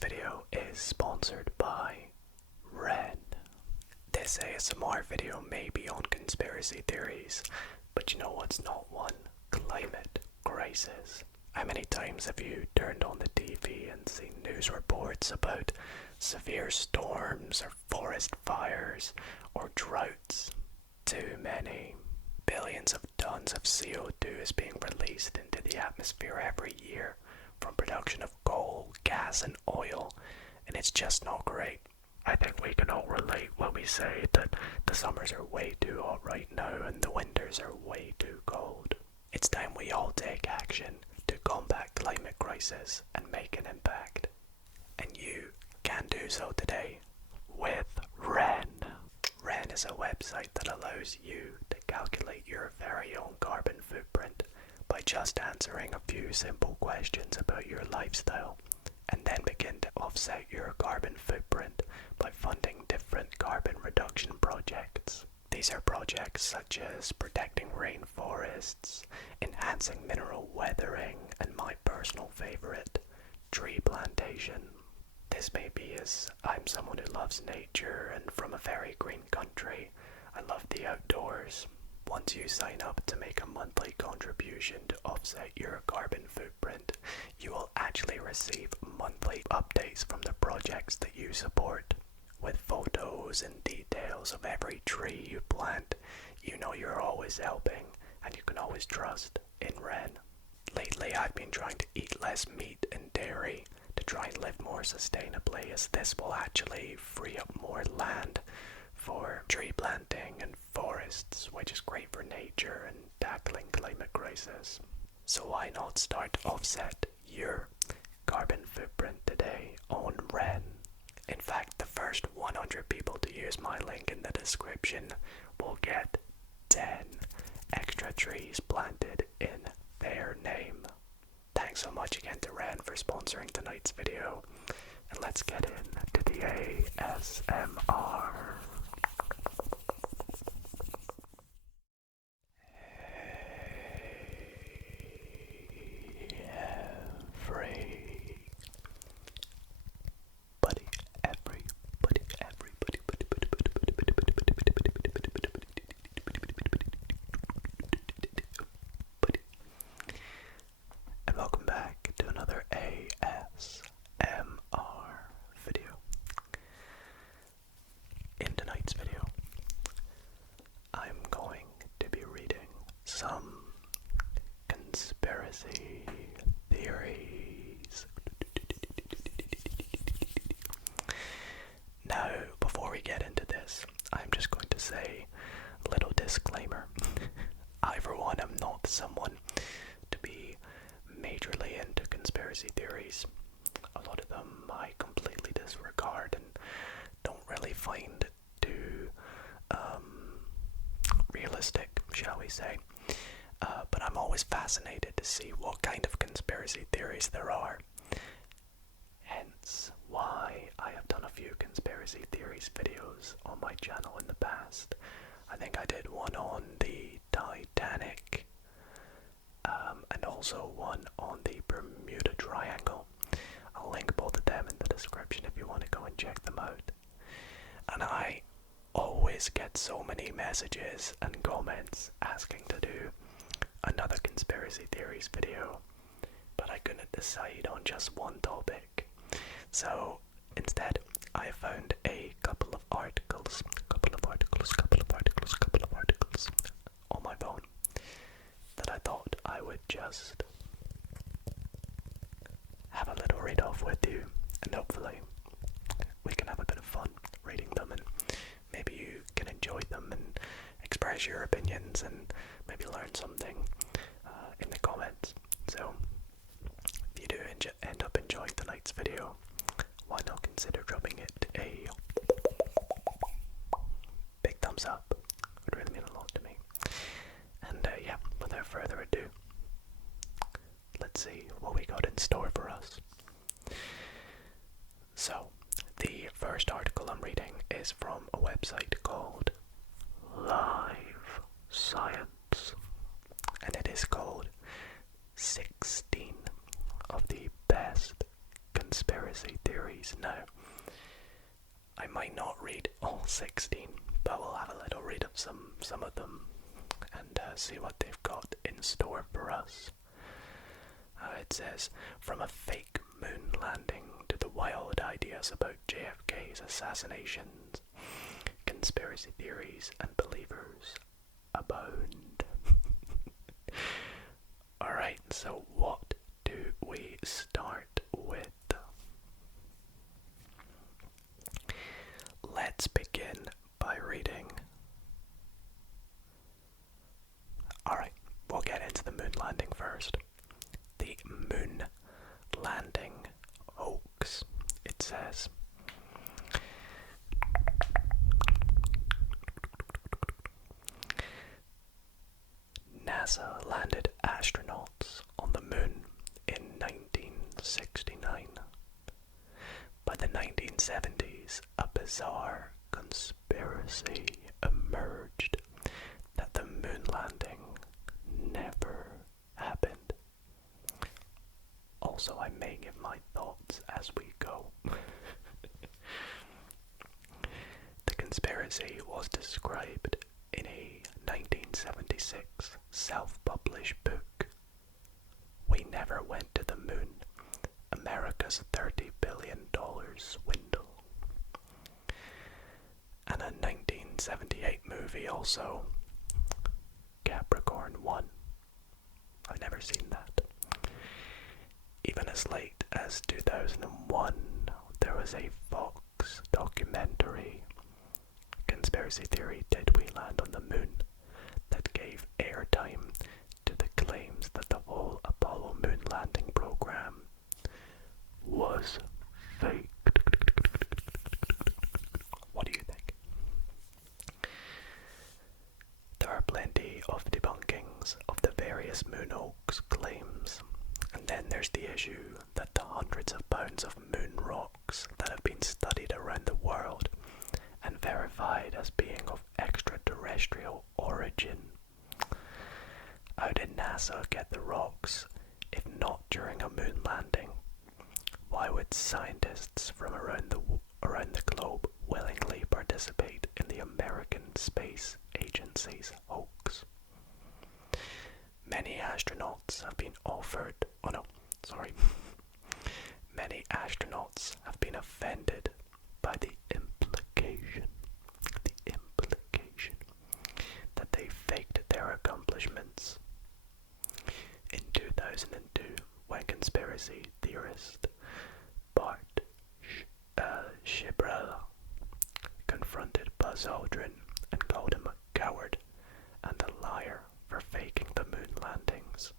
video is sponsored by Wren. This ASMR video may be on conspiracy theories, but you know what's not one? Climate crisis. How many times have you turned on the TV and seen news reports about severe storms or forest fires or droughts? Too many. Billions of tons of CO2 is being released into the atmosphere every year from production of coal, gas and oil, and it's just not great. I think we can all relate when we say that the summers are way too hot right now and the winters are way too cold. It's time we all take action to combat climate crisis and make an impact. And you can do so today with Wren. Wren is a website that allows you to calculate your very own carbon footprint by just answering a few simple questions about your lifestyle, and then begin to offset your carbon footprint by funding different carbon reduction projects. These are projects such as protecting rainforests, enhancing mineral weathering, and my personal favorite, tree plantation. This may be as I'm someone who loves nature and from a very green country. I love the outdoors. Once you sign up to make a monthly contribution to offset your carbon footprint, you will actually receive monthly updates from the projects that you support. With photos and details of every tree you plant, you know you're always helping and you can always trust in Wren. Lately I've been trying to eat less meat and dairy to try and live more sustainably, as this will actually free up more land for tree planting and forests, which is great for nature and tackling climate crisis. So why not start to offset your carbon footprint today on Wren? In fact, the first 100 people to use my link in the description will get 10 extra trees planted in their name. Thanks so much again to Wren for sponsoring tonight's video, and let's get into the ASMR. Welcome back to another ASMR video. In tonight's video, I'm going to be reading some conspiracy theories. Now, before we get into this, I'm just going to say a little disclaimer. I, for one, am not someone to be majorly into conspiracy theories. A lot of them I completely disregard and don't really find too realistic, shall we say. But I'm always fascinated to see what kind of conspiracy theories there are. Hence why I have done a few conspiracy theories videos on my channel in the past. I think I did one on the Titanic, and also one on the Bermuda Triangle. I'll link both of them in the description if you want to go and check them out. And I always get so many messages and comments asking to do another conspiracy theories video, but I couldn't decide on just one topic. So instead, I found a couple of articles on my phone that I thought I would just have a little read off with you, and hopefully we can have a bit of fun reading them, and maybe you can enjoy them and express your opinions and maybe learn something in the comments. So if you do end up enjoying tonight's video, why not consider dropping it a big thumbs up? It would really mean a lot to me. And yeah, without further ado, let's see what we got in store for us. So, the first article I'm reading is from a website called Live Science, and it is called 16 of the best conspiracy conspiracy theories. Now, I might not read all 16, but we'll have a little read of some of them and see what they've got in store for us. It says, from a fake moon landing to the wild ideas about JFK's assassinations, conspiracy theories and believers abound. Alright, so what do we start with? Let's begin by reading. Alright, we'll get into the moon landing first. The moon landing hoax. It says, NASA landed astronauts on the moon in 1969. By the 1970s, a bizarre conspiracy emerged that the moon landing never happened. Also, I may give my thoughts as we go. The conspiracy was described in a 1976 self-published book, We Never Went to the Moon, America's $30 billion Swindle. And a 1978 movie also, Capricorn 1. I've never seen that. Even as late as 2001, there was a Fox documentary, Conspiracy Theory, Did We Land on the Moon?, that gave airtime to the claims that the whole Apollo moon landing program was fake. What do you think? There are plenty of debunkings of the various moon hoax claims. And then there's the issue that the hundreds of pounds of moon rocks that have been studied around the world and verified as being of extraterrestrial origin. How did NASA get the rocks, if not during a moon landing? Why would scientists from around the globe willingly participate in the American Space Agency's hoax? Many astronauts have been Many astronauts have been offended by the implication that they faked their accomplishments. In 2002, when conspiracy theorist Bart Schibrel confronted Buzz Aldrin and called him a coward and a liar for faking the moon landings.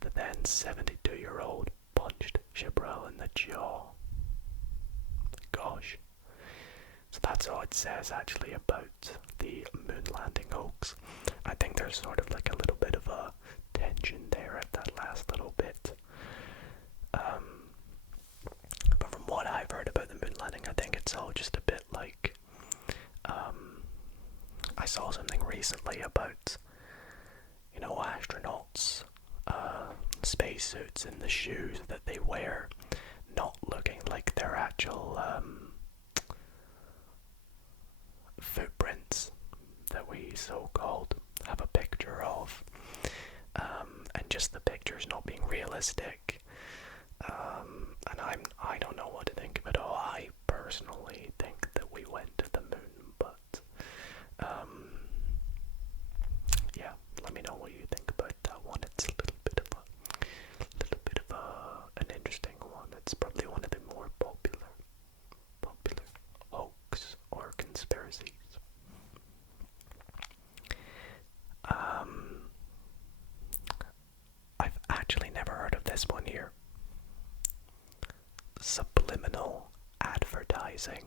The then 72-year-old punched Schibrel in the jaw. Gosh. So that's all it says actually about the moon landing hoax. I think there's sort of like a little bit of a tension there at that last little bit. But from what I've heard about the moon landing, I think it's all just a bit like, I saw something recently about, astronauts, spacesuits and the shoes that they wear not looking like their actual footprints that we so-called have a picture of, and just the pictures not being realistic. And I don't know what to think of it all. I personally think that we went to the moon, but yeah, let me know what you think about that one. It's a little bit of an interesting one. It's probably one of the more popular hoax or conspiracies. I've actually never heard of this one here. Subliminal advertising.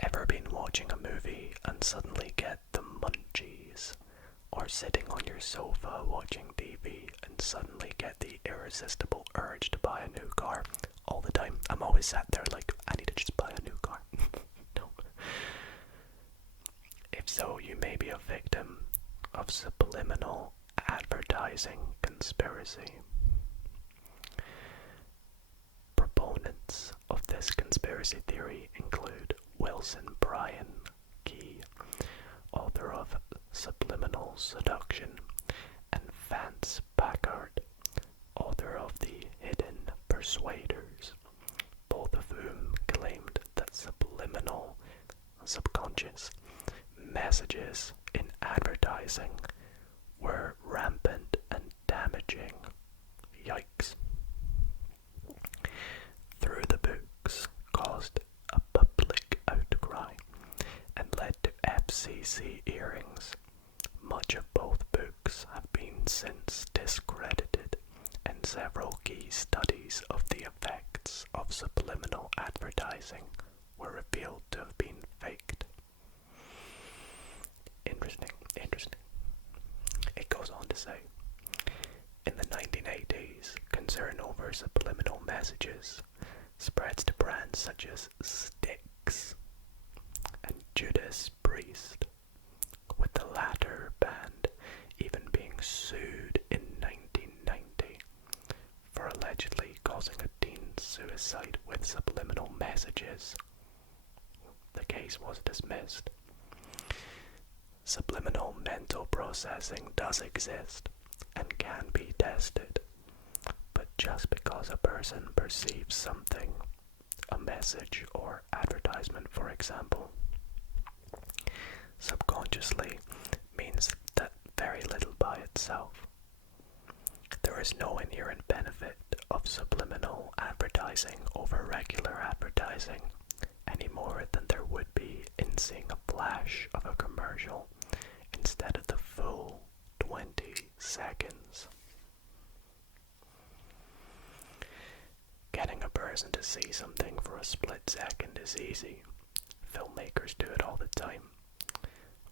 Ever been watching a movie and suddenly get the munchies? Or sitting on your sofa watching TV and suddenly get the irresistible urge to buy a new car? All the time. I'm always sat there like, I need to just buy a new car. No. If so, you may be a victim of subliminal advertising conspiracy. conspiracy theory include Wilson Bryan Key, author of Subliminal Seduction, and Vance Packard, author of The Hidden Persuaders, both of whom claimed that subliminal, subconscious messages in advertising were rampant and damaging. Yikes. Through the books caused a public outcry and led to FCC hearings. Much of both books have been since discredited, and several key studies of the effects of subliminal advertising were revealed to have been faked. Interesting. It goes on to say, in the 1980s, concern over subliminal messages spreads to brands such as Styx and Judas Priest, with the latter band even being sued in 1990 for allegedly causing a teen's suicide with subliminal messages. The case was dismissed. Subliminal mental processing does exist and can be tested, but just because a person perceives something, a message or advertisement for example, subconsciously, means that very little by itself. There is no inherent benefit of subliminal advertising over regular advertising any more than there would be in seeing a flash of a commercial instead of the full 20 seconds. Getting a person to see something for a split second is easy. Filmmakers do it all the time.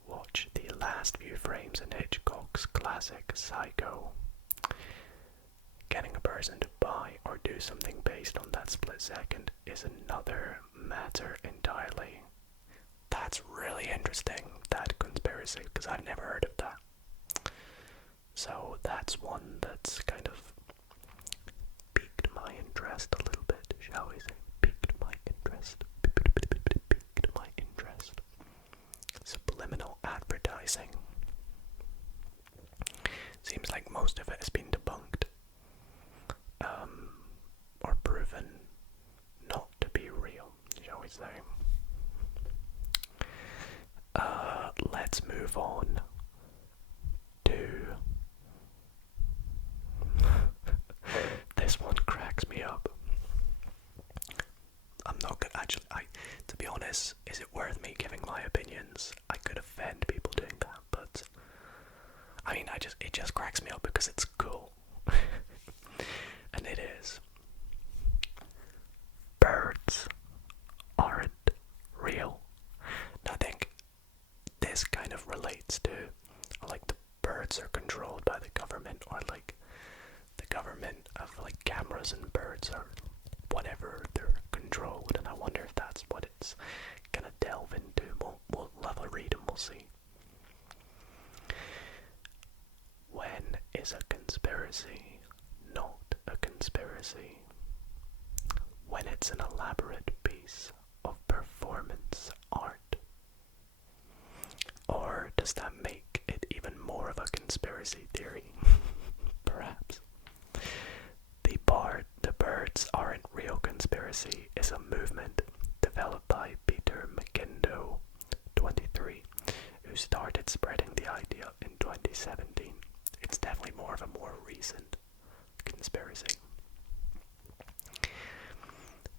Watch the last few frames in Hitchcock's classic Psycho. Getting a person to buy or do something based on that split second is another matter entirely. That's really interesting, that conspiracy, because I've never heard of that. So that's one that's kind of piqued my interest a little bit, shall we say? Piqued my interest. Subliminal advertising. Seems like most of it has been debunked, or proven not to be real, shall we say. Let's move on to this one. Cracks me up. I'm not gonna actually. To be honest, is it worth me giving my opinions? I could offend people doing that, but I mean, it just cracks me up because it's cool, and it is. Birds aren't real. Now, I think this kind of relates to, like, the birds are controlled by the government, or like the government have like cameras and birds or whatever they're controlled, and I wonder if that's what it's gonna delve into. We'll have a read and we'll see. When is a conspiracy not a conspiracy? When it's an elaborate piece of performance art. Or does that make it even more of a conspiracy theory? Perhaps. The Birds Aren't Real Conspiracy is a movement developed by Peter McIndoe, 23, who started spreading the idea in 2017. It's definitely more of a more recent conspiracy.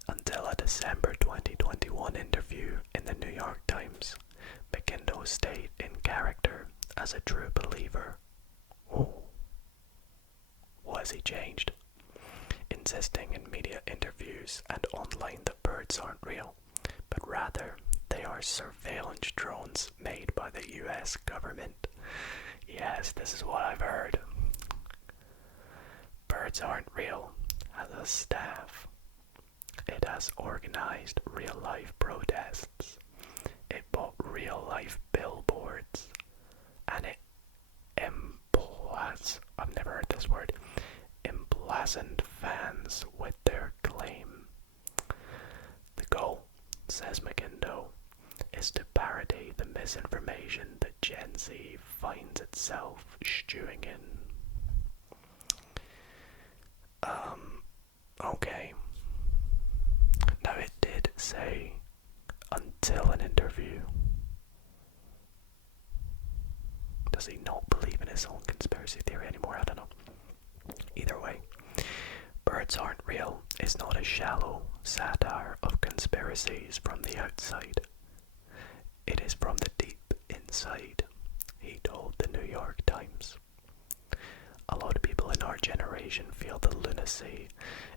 Until a December 2021 interview in the New York Times, McIndoe stayed in character as a true believer. Oh. What has he changed? Insisting in media interviews and online that birds aren't real, but rather they are surveillance drones made by the US government. Yes, this is what I've heard. Birds Aren't Real has a staff. It has organized real-life protests. It bought real-life billboards. And it I've never heard this word, emblazoned fans with their claim. The goal? says McIndoe, is to parody the misinformation that Gen Z finds itself stewing in. Okay. Now it did say until an interview. Does he not believe in his own conspiracy theory anymore? I don't know. Either way, Birds Aren't Real is not a shallow satire of conspiracies from the outside. It is from the deep inside, he told the New York Times. A lot of people in our generation feel the lunacy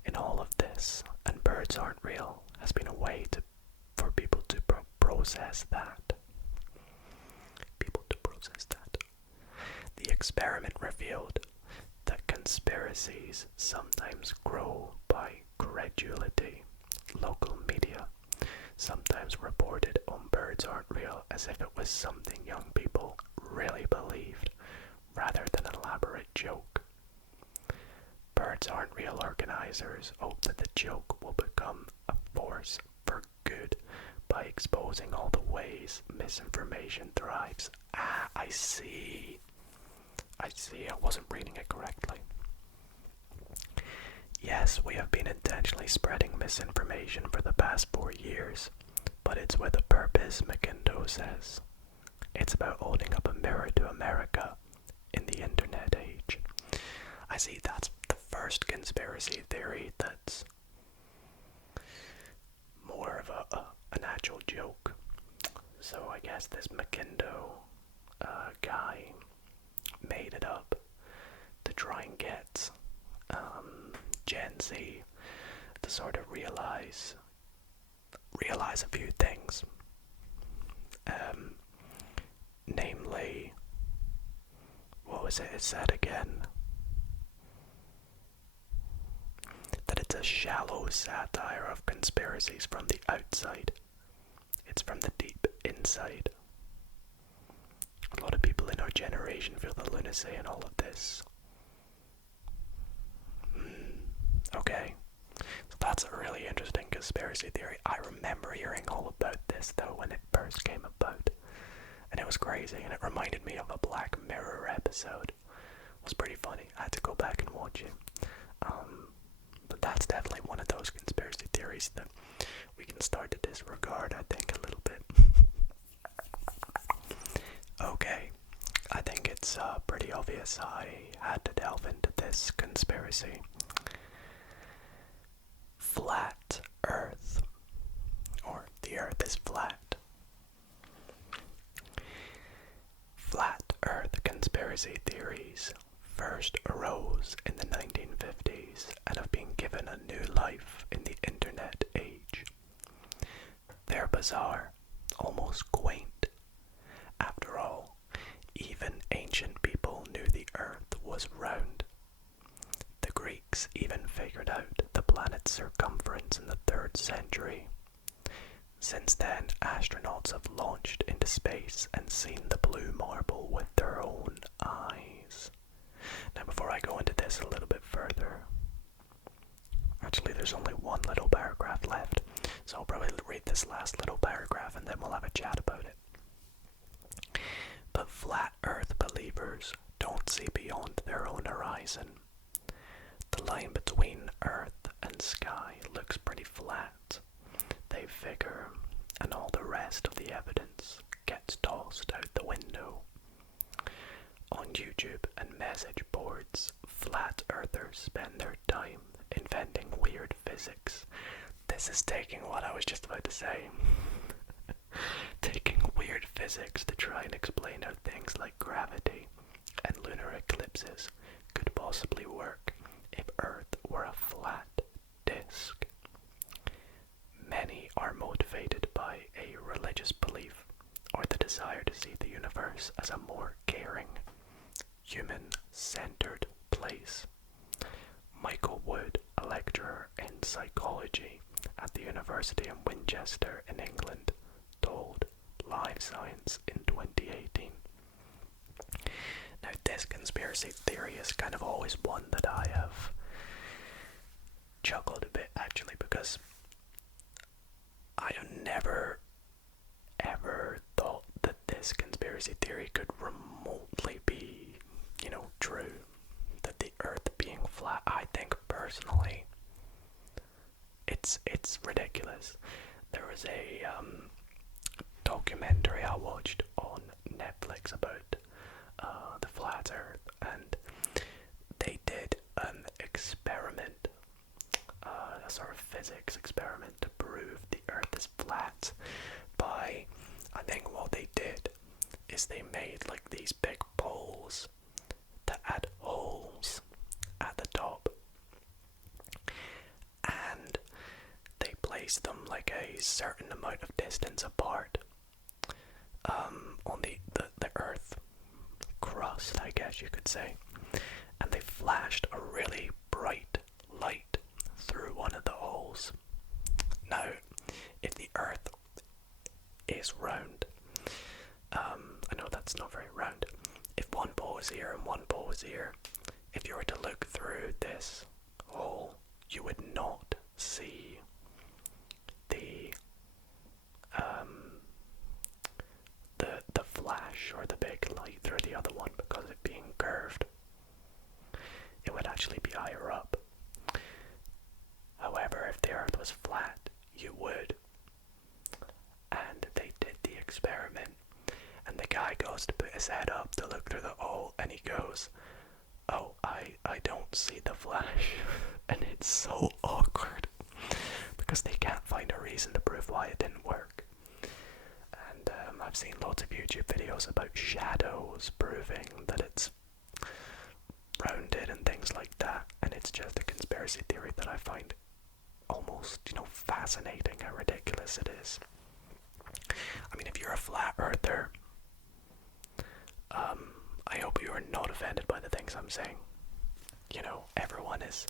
in all of this, and Birds Aren't Real has been a way for people to process that. The experiment revealed that conspiracies sometimes grow by credulity. Local media sometimes reported on Birds Aren't Real as if it was something young people really believed, rather than an elaborate joke. Birds Aren't Real organizers hope that the joke will become a force for good by exposing all the ways misinformation thrives. I see. I wasn't reading it correctly. Yes, we have been intentionally spreading misinformation for the past 4 years, but it's with a purpose, McIndoe says. It's about holding up a mirror to America in the internet age. I see, that's the first conspiracy theory that's more of an actual joke. So I guess this McIndoe guy made it up to try and get Gen Z to sort of realize a few things. Namely, what was it said again? That it's a shallow satire of conspiracies from the outside. It's from the deep inside. A lot of people in our generation feel the lunacy in all of this. Okay. So that's a really interesting conspiracy theory. I remember hearing all about this though when it first came about. And it was crazy, and it reminded me of a Black Mirror episode. It was pretty funny. I had to go back and watch it. But that's definitely one of those conspiracy theories that we can start to disregard, I think, a little bit. Okay, I think it's pretty obvious I had to delve into this conspiracy. Flat Earth, or the Earth is flat. Flat Earth conspiracy theories first arose in the 1950s and have been given a new life in the internet age. They're bizarre, almost quaint. After all, even ancient people knew the Earth was round. The Greeks even figured out the planet's circumference in the 3rd century. Since then, astronauts have launched into space and seen the blue marble with their own eyes. Now, before I go into this a little bit further, actually there's only one little paragraph left, so I'll probably read this last little paragraph and then we'll have a chat about it. But flat Earth believers don't see beyond their own horizon. The line between Earth and sky looks pretty flat, they figure, and all the rest of the evidence gets tossed out the window. On YouTube and message boards, flat earthers spend their time inventing weird physics. This is taking what I was just about to say. Taking weird physics to try and explain how things like gravity and lunar eclipses could possibly work if Earth were a flat disk. Many are motivated by a religious belief or the desire to see the universe as a more caring, human-centered place. Michael Wood, a lecturer in psychology at the University of Winchester in England, told Live Science in 2018. Now, this conspiracy theory is kind of always one that I have chuckled a bit, actually, because I have never conspiracy theory could remotely be, true. That the Earth being flat, I think personally, it's ridiculous. There was a documentary I watched on Netflix about the flat Earth, and they did an experiment, a sort of physics experiment to prove the Earth is flat. By, I think what they did is they made like these big poles that had holes at the top, and they placed them like a certain amount of distance apart on the Earth crust, I guess you could say, and they flashed a really bright light through one of the holes. Now, if the Earth is round, I know that's not very round. If one pole is here and one pole is here, if you were to look through this hole, you would not see the flash or the big light through the other one, because it being curved, it would actually be higher up. However, if the Earth was flat, you would. And they did the experiment, and the guy goes to put his head up to look through the hole, and he goes, "Oh, I don't see the flash." And it's so awkward because they can't find a reason to prove why it didn't work. And I've seen lots of YouTube videos about shadows proving that it's rounded and things like that, and it's just a conspiracy theory that I find almost, fascinating how ridiculous it is. I mean, if you're a flat earther, I hope you are not offended by the things I'm saying. Everyone is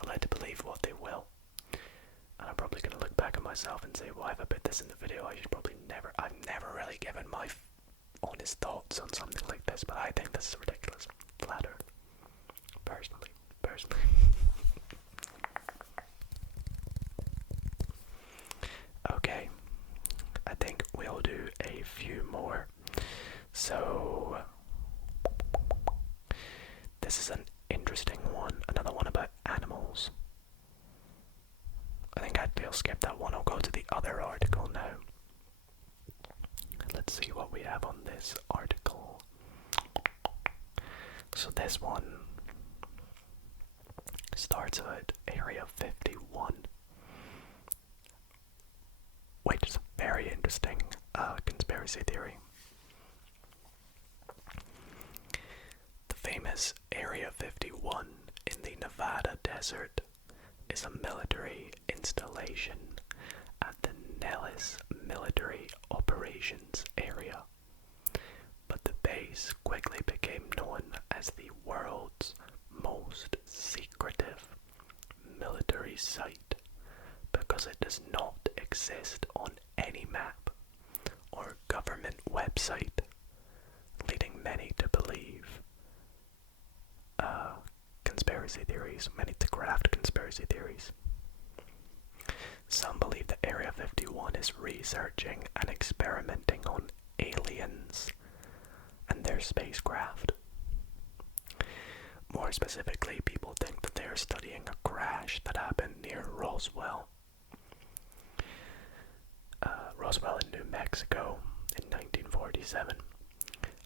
allowed to believe what they will. And I'm probably going to look back at myself and say, why have I put this in the video? I've never really given my honest thoughts on something like this, but I think this is ridiculous. Flat Earth. Personally. Okay, I think we'll do a few more. So, this is an interesting one, another one about animals. I think I'll skip that one. I'll go to the other article now. Let's see what we have on this article. So this one starts at Area 51, which is a very interesting conspiracy theory. The famous Area 51 in the Nevada desert is a military installation at the Nellis Military Operations Area, but the base quickly became known as the world's most secretive military site because it does not exist on any map or government website, leading many to believe many to craft conspiracy theories. Some believe that Area 51 is researching and experimenting on aliens and their spacecraft. More specifically, people think that they are studying a crash that happened near Roswell in New Mexico in 1947.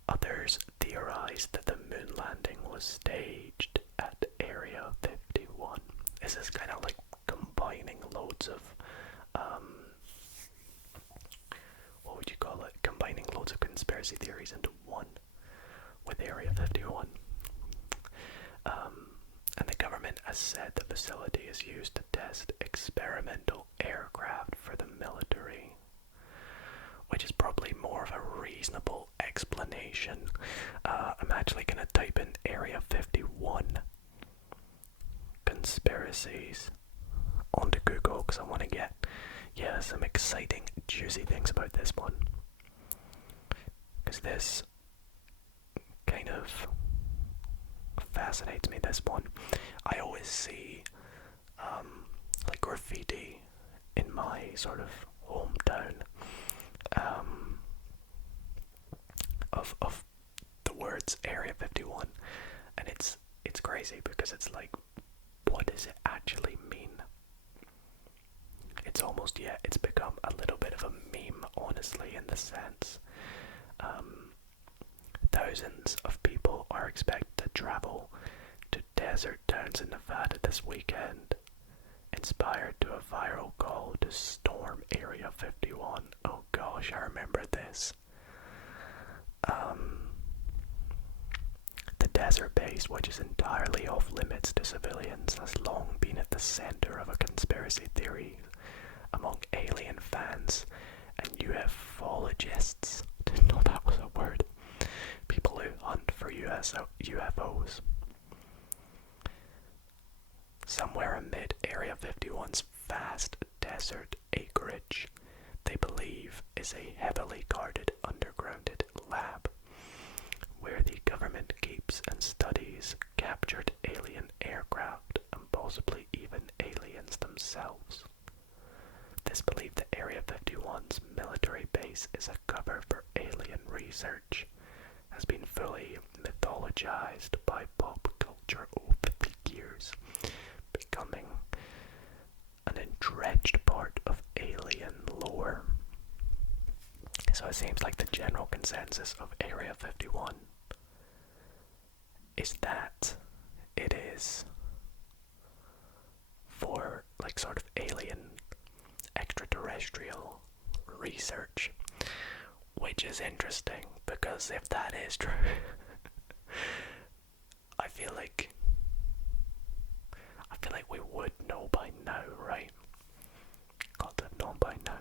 Others theorize that the moon landing was staged at Area 51. This is kind of like combining loads of, what would you call it? Combining loads of conspiracy theories into one with Area 51. And the government has said the facility is used to test experimental aircraft for the military, which is probably more of a reasonable explanation. I'm actually going to type in Area 51 conspiracies onto Google because I want to get some exciting, juicy things about this one. Because this kind of fascinates me, this one. I always see like graffiti in my sort of hometown of crazy because it's like, what does it actually mean? It's almost, yeah, it's become a little bit of a meme, honestly, in the sense. Thousands of people are expected to travel to desert towns in Nevada this weekend, inspired to a viral call to storm Area 51. Oh gosh, I remember this. The desert base, which is entirely off limits to civilians, has long been at the center of a conspiracy theory among alien fans and ufologists. Didn't know that was a word. People who hunt for UFOs. Somewhere amid Area 51's vast desert acreage, they believe is a heavily guarded underground lab where the government keeps and studies captured alien aircraft and possibly even aliens themselves. This belief that Area 51's military base is a cover for alien research has been fully mythologized by pop culture over the years, becoming an entrenched part of alien lore. So it seems like the general consensus of Area 51 is that it is for like sort of alien extraterrestrial research, which is interesting because if that is true, I feel like we would know by now, right? Got to have known by now.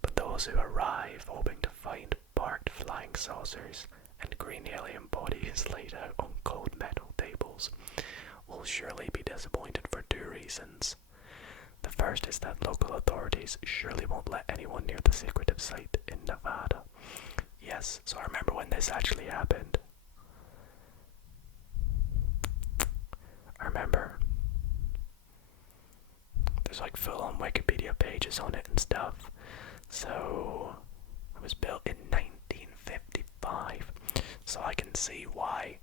But those who arrive hoping to find parked flying saucers and green alien bodies laid out on cold metal tables will surely be disappointed for two reasons. The first is that local authorities surely won't let anyone near the secretive site in Nevada. Yes, so I remember when this actually happened. I remember there's like full-on Wikipedia pages on it and stuff. So it was built in 1955, so I can see why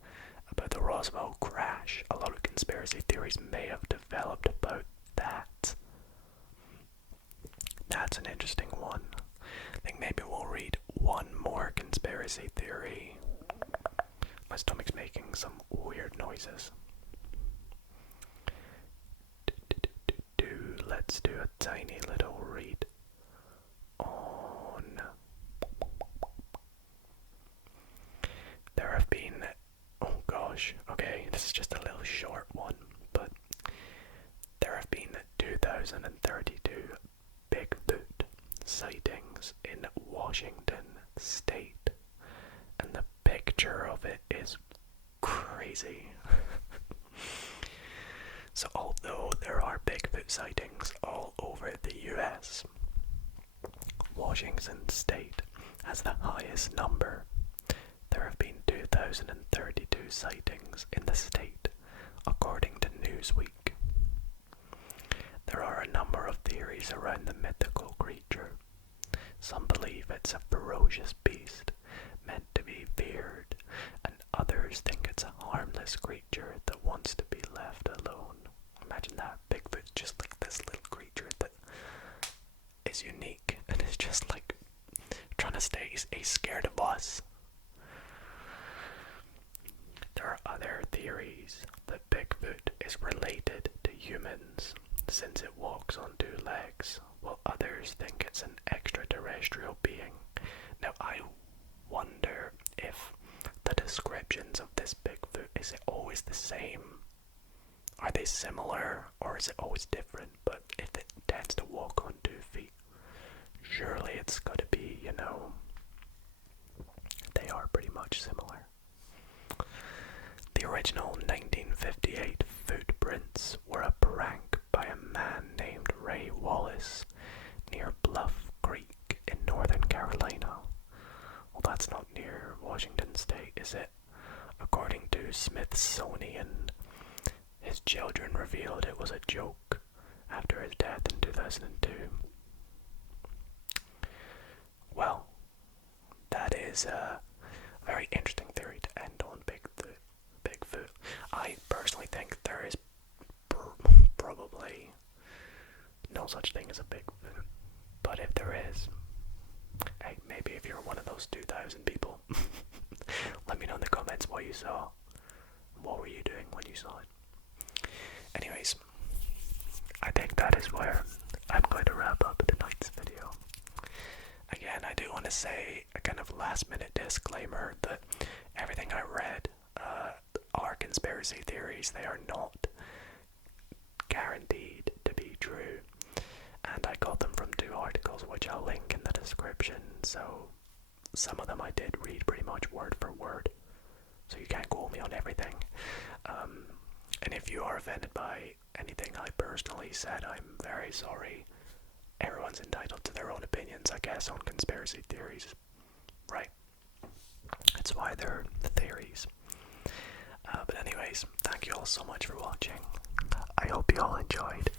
about the Roswell crash a lot of conspiracy theories may have developed about that. That's an interesting one. I think maybe we'll read one more conspiracy theory. My stomach's making some weird noises. Let's do a tiny little read on. There have been, oh gosh, okay, this is just a little short one, but there have been 2,032 Bigfoot sightings in Washington state, and the picture of it is crazy. So although there are Bigfoot sightings all over the US, Washington state has the highest number. There have been 2,032 sightings in the state, according to Newsweek. There are a number of theories around the mythical creature. Some believe it's a ferocious beast meant to be feared, and others think it's a harmless creature that wants to be left alone. Imagine that, Bigfoot's just like this little creature that is unique and is just like trying to stay, he's scared of us. There are other theories that Bigfoot is related to humans since it walks on two legs, while others think it's an extraterrestrial being. Now I wonder if the descriptions of this Bigfoot, is it always the same? Are they similar, or is it always different? But if it tends to walk on 2 feet, surely it's got to be, they are pretty much similar. The original 1958 footprints were a prank by a man named Ray Wallace near Bluff Creek in Northern Carolina. Well, that's not near Washington State, is it? According to Smithsonian, his children revealed it was a joke after his death in 2002. Well, that is a very interesting theory to end on Bigfoot. I obviously no such thing as a Bigfoot. But if there is, hey, maybe if you're one of those 2,000 people, let me know in the comments what you saw. What were you doing when you saw it? Anyways, I think that is where I'm going to wrap up tonight's video. Again, I do want to say a kind of last minute disclaimer that everything I read are conspiracy theories. They are not guaranteed to be true. And I got them from 2 articles which I'll link in the description. So some of them I did read pretty much word for word. So you can't quote me on everything. And if you are offended by anything I personally said, I'm very sorry. Everyone's entitled to their own opinions, I guess, on conspiracy theories. Right? That's why they're the theories. But anyways, thank you all so much for watching. I hope you all enjoyed.